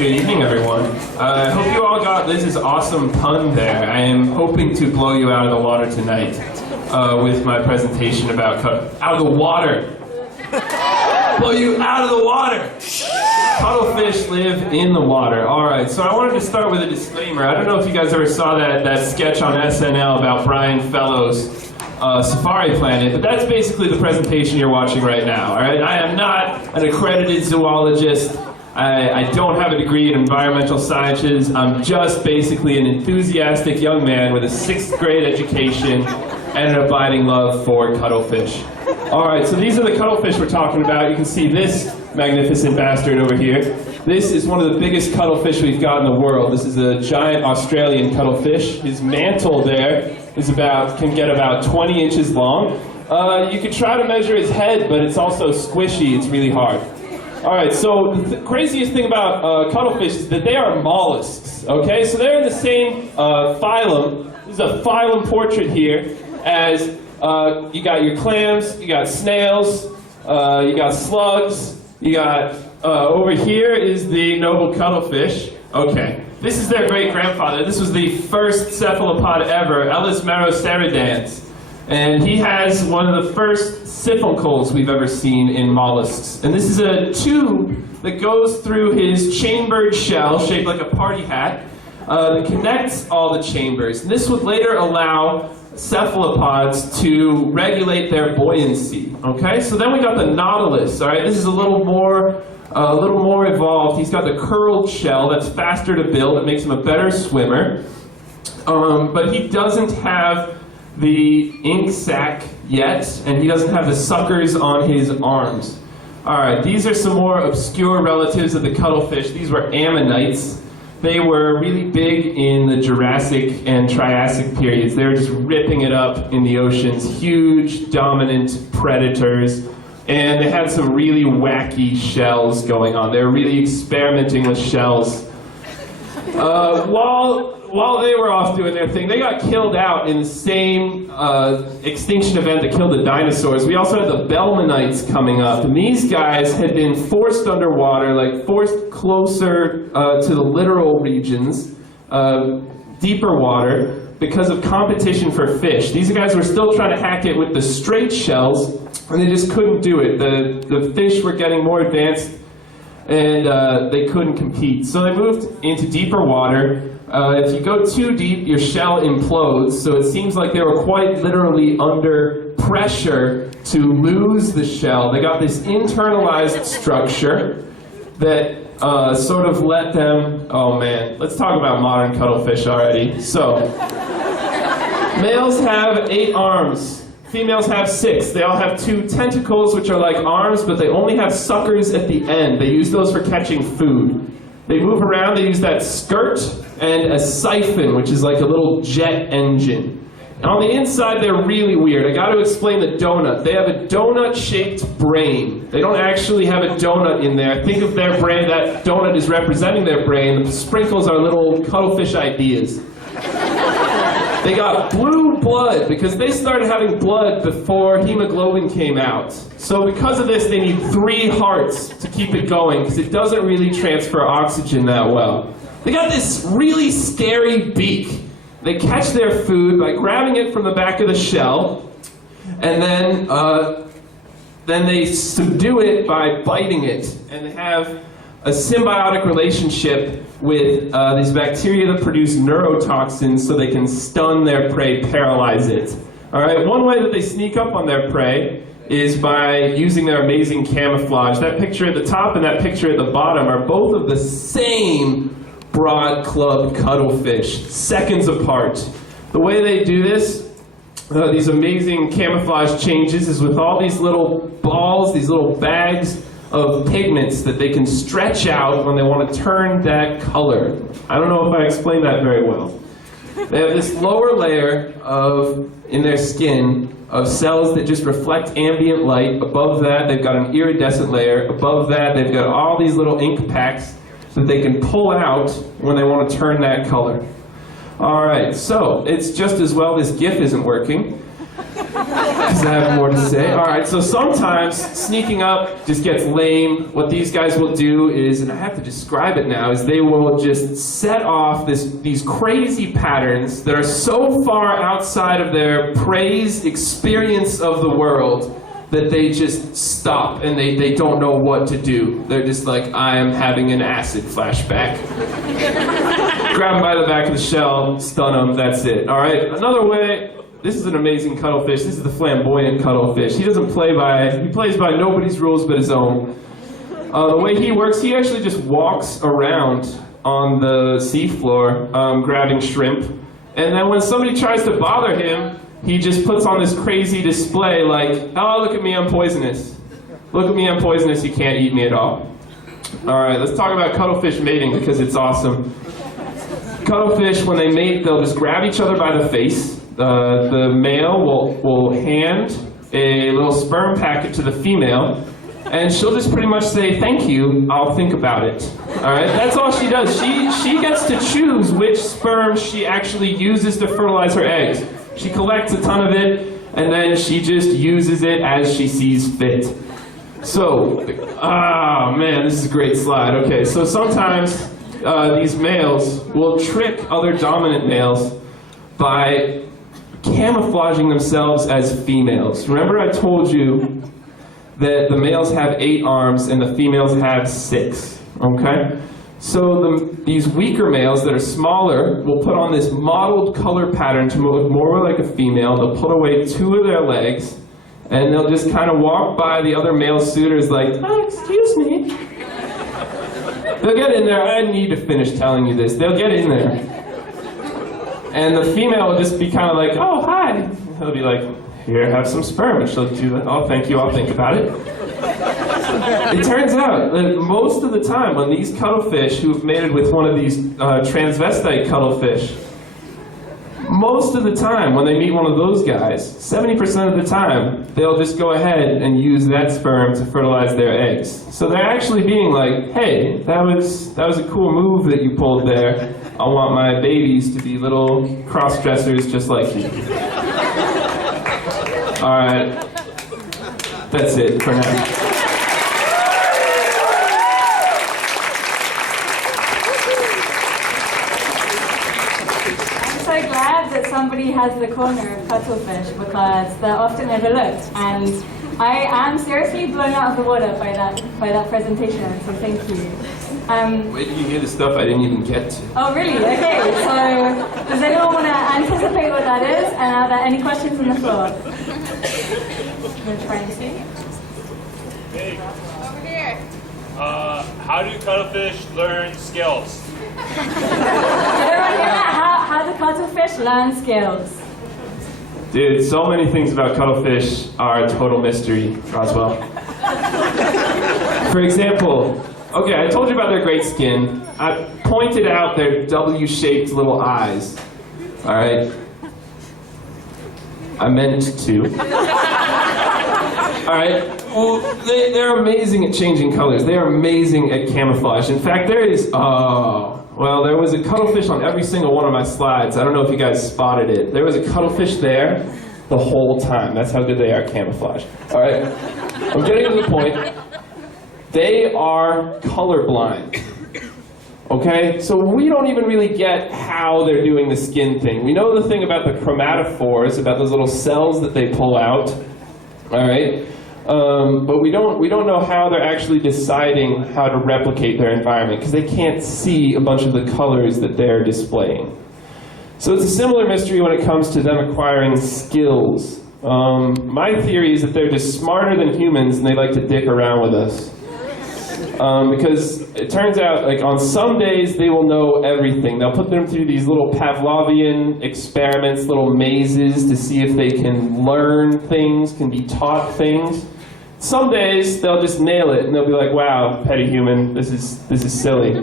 Good evening, everyone. I hope you all got Liz's awesome pun there. I am hoping to blow you out of the water tonight with my presentation about out of the water. Blow you out of the water. Cuttlefish live in the water. All right, so I wanted to start with a disclaimer. I don't know if you guys ever saw that sketch on SNL about Brian Fellows' Safari Planet, but that's basically the presentation you're watching right now. All right, I am not an accredited zoologist. I don't have a degree in environmental sciences. I'm just basically an enthusiastic young man with a 6th grade education and an abiding love for cuttlefish. All right, so these are the cuttlefish we're talking about. You can see this magnificent bastard over here. This is one of the biggest cuttlefish we've got in the world. This is a giant Australian cuttlefish. His mantle there is can get about 20 inches long. You could try to measure his head, but it's also squishy. It's really hard. All right, so the craziest thing about cuttlefish is that they are mollusks, okay? So they're in the same phylum. This is a phylum portrait here, as you got your clams, you got snails, you got slugs, you got, over here is the noble cuttlefish. Okay, this is their great-grandfather. This was the first cephalopod ever, Elasmeroceridans. And he has one of the first siphuncules we've ever seen in mollusks. And this is a tube that goes through his chambered shell, shaped like a party hat, that connects all the chambers. And this would later allow cephalopods to regulate their buoyancy. Okay, so then we got the nautilus. All right, this is a little more evolved. He's got the curled shell that's faster to build. It makes him a better swimmer. But he doesn't have the ink sac yet, and he doesn't have the suckers on his arms. Alright, these are some more obscure relatives of the cuttlefish. These were Ammonites. They were really big in the Jurassic and Triassic periods. They were just ripping it up in the oceans. Huge, dominant predators. And they had some really wacky shells going on. They were really experimenting with shells. While they were off doing their thing, they got killed out in the same extinction event that killed the dinosaurs. We also had the Belmanites coming up, and these guys had been forced underwater, like forced closer to the littoral regions, deeper water, because of competition for fish. These guys were still trying to hack it with the straight shells, and they just couldn't do it. The fish were getting more advanced, and they couldn't compete. So they moved into deeper water. If you go too deep, your shell implodes, so it seems like they were quite literally under pressure to lose the shell. They got this internalized structure that sort of let them, oh man, let's talk about modern cuttlefish already. So, males have 8 arms. Females have 6. They all have 2 tentacles, which are like arms, but they only have suckers at the end. They use those for catching food. They move around, they use that skirt and a siphon, which is like a little jet engine. And on the inside, they're really weird. I got to explain the donut. They have a donut-shaped brain. They don't actually have a donut in there. Think of their brain, that donut is representing their brain. The sprinkles are little cuttlefish ideas. They got blue blood because they started having blood before hemoglobin came out. So because of this, they need 3 hearts to keep it going because it doesn't really transfer oxygen that well. They got this really scary beak. They catch their food by grabbing it from the back of the shell, and then they subdue it by biting it. And they have a symbiotic relationship with these bacteria that produce neurotoxins so they can stun their prey, paralyze it. All right, one way that they sneak up on their prey is by using their amazing camouflage. That picture at the top and that picture at the bottom are both of the same broad-clubbed cuttlefish, seconds apart. The way they do this, these amazing camouflage changes, is with all these little balls, these little bags of pigments that they can stretch out when they want to turn that color. I don't know if I explained that very well. They have this lower layer in their skin of cells that just reflect ambient light. Above that, they've got an iridescent layer. Above that, they've got all these little ink packs that they can pull out when they want to turn that color. All right, so it's just as well this GIF isn't working. Because I have more to say. All right, so sometimes sneaking up just gets lame. What these guys will do is, and I have to describe it now, is they will just set off these crazy patterns that are so far outside of their prey's experience of the world that they just stop and they don't know what to do. They're just like, I am having an acid flashback. Grab them by the back of the shell, stun them, that's it. All right, another way, this is an amazing cuttlefish. This is the flamboyant cuttlefish. He plays by nobody's rules but his own. The way he works, he actually just walks around on the seafloor, grabbing shrimp. And then when somebody tries to bother him, he just puts on this crazy display like, oh, look at me, I'm poisonous. Look at me, I'm poisonous, you can't eat me at all. All right, let's talk about cuttlefish mating because it's awesome. Cuttlefish, when they mate, they'll just grab each other by the face. The male will hand a little sperm packet to the female, and she'll just pretty much say, thank you, I'll think about it. All right, that's all she does. She gets to choose which sperm she actually uses to fertilize her eggs. She collects a ton of it, and then she just uses it as she sees fit. So, man, this is a great slide. Okay, so sometimes these males will trick other dominant males by camouflaging themselves as females. Remember I told you that the males have 8 arms and the females have 6, okay? So these weaker males that are smaller will put on this mottled color pattern to look more like a female. They'll put away 2 of their legs, and they'll just kind of walk by the other male suitors like, oh, excuse me. They'll get in there. I need to finish telling you this. They'll get in there. And the female will just be kind of like, oh, hi. He'll be like, here, have some sperm. And she'll do that. Oh, thank you, I'll think about it. It turns out that most of the time when these cuttlefish who've mated with one of these transvestite cuttlefish, most of the time when they meet one of those guys, 70% of the time, they'll just go ahead and use that sperm to fertilize their eggs. So they're actually being like, hey, that was a cool move that you pulled there. I want my babies to be little cross-dressers just like you. All right, that's it for now. I'm so glad that somebody has the corner of cuttlefish because they're often overlooked, and I am seriously blown out of the water by that presentation, so thank you. Wait till you hear the stuff I didn't even get to. Oh really? Okay, so does anyone want to anticipate what that is, and are there any questions on the floor? I'm going to try and see. Hey. Over here. How do cuttlefish learn skills? Did everyone hear that? How do cuttlefish learn skills? Dude, so many things about cuttlefish are a total mystery, Roswell. For example, okay, I told you about their great skin. I pointed out their W-shaped little eyes. All right? I meant to. All right? Well, they're amazing at changing colors. They are amazing at camouflage. In fact, there was a cuttlefish on every single one of my slides. I don't know if you guys spotted it. There was a cuttlefish there the whole time. That's how good they are at camouflage. All right? I'm getting to the point. They are colorblind. Okay? So we don't even really get how they're doing the skin thing. We know the thing about the chromatophores, about those little cells that they pull out. All right? But we don't know how they're actually deciding how to replicate their environment because they can't see a bunch of the colors that they're displaying. So it's a similar mystery when it comes to them acquiring skills. My theory is that they're just smarter than humans and they like to dick around with us. Because it turns out, like, on some days they will know everything. They'll put them through these little Pavlovian experiments, little mazes to see if they can learn things, can be taught things. Some days they'll just nail it and they'll be like, wow, petty human, this is silly.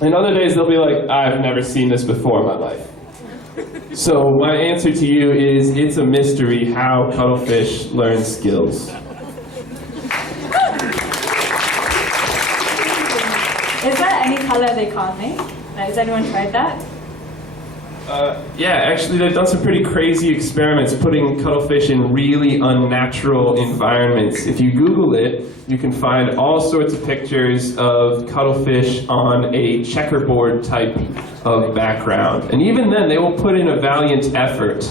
And other days they'll be like, I've never seen this before in my life. So my answer to you is, it's a mystery how cuttlefish learn skills. Is there any color they can't make? Like, has anyone tried that? Yeah, actually they've done some pretty crazy experiments putting cuttlefish in really unnatural environments. If you Google it, you can find all sorts of pictures of cuttlefish on a checkerboard type of background. And even then, they will put in a valiant effort.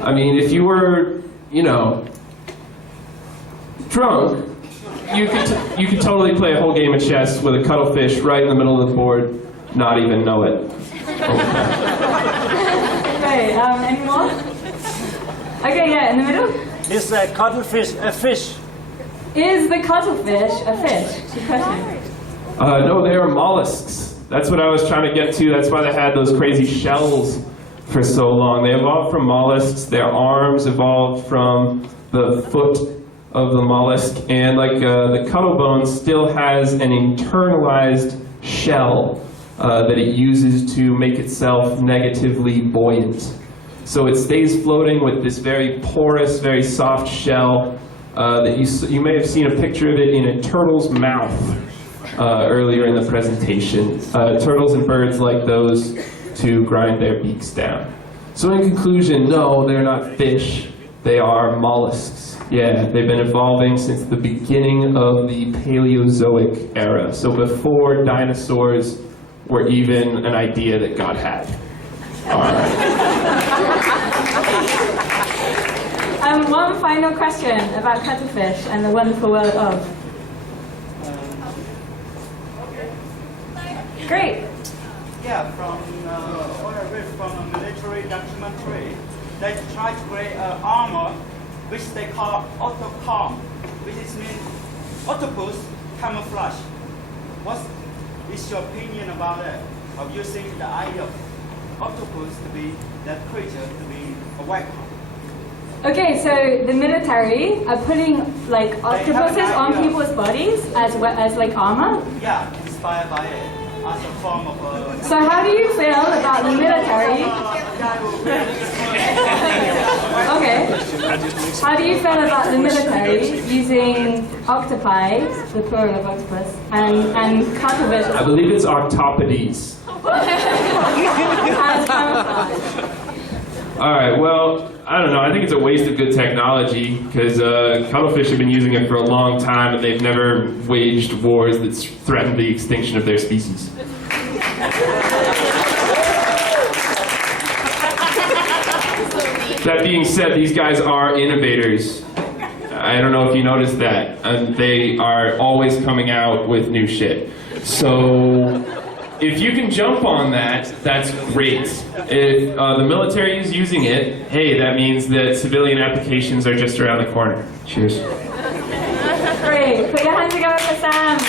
I mean, if you were, you know, drunk, you could totally play a whole game of chess with a cuttlefish right in the middle of the board, not even know it. Great, any more? Okay, yeah, in the middle. Is the cuttlefish a fish? Is the cuttlefish a fish? Good question. No, they are mollusks. That's what I was trying to get to. That's why they had those crazy shells for so long. They evolved from mollusks. Their arms evolved from the foot of the mollusk. And like the cuttlebone still has an internalized shell that it uses to make itself negatively buoyant. So it stays floating with this very porous, very soft shell that you may have seen a picture of it in a turtle's mouth earlier in the presentation. Turtles and birds like those to grind their beaks down. So in conclusion, no, they're not fish. They are mollusks. Yeah, they've been evolving since the beginning of the Paleozoic era. So before dinosaurs were even an idea that God had. All right. One final question about cuttlefish and the wonderful world of. Great. Yeah, from what I read from a military documentary, they try to create armor which they call autocom, which is mean octopus camouflage. What is your opinion about that? Of using the idea of octopus to be that creature to be a weapon? Okay, so the military are putting like octopuses on people's bodies as like armor. Yeah, inspired by it as a form of. So how do you feel about the military? Okay. How do you feel about the military using octopi, the plural of octopus, and cuttlefish? I believe it's octopodes. As camouflage? All right, well, I don't know. I think it's a waste of good technology because cuttlefish have been using it for a long time and they've never waged wars that threatened the extinction of their species. That being said, these guys are innovators. I don't know if you noticed that. They are always coming out with new shit. So if you can jump on that, that's great. If the military is using it, hey, that means that civilian applications are just around the corner. Cheers. Great. Put your hands together for Sam.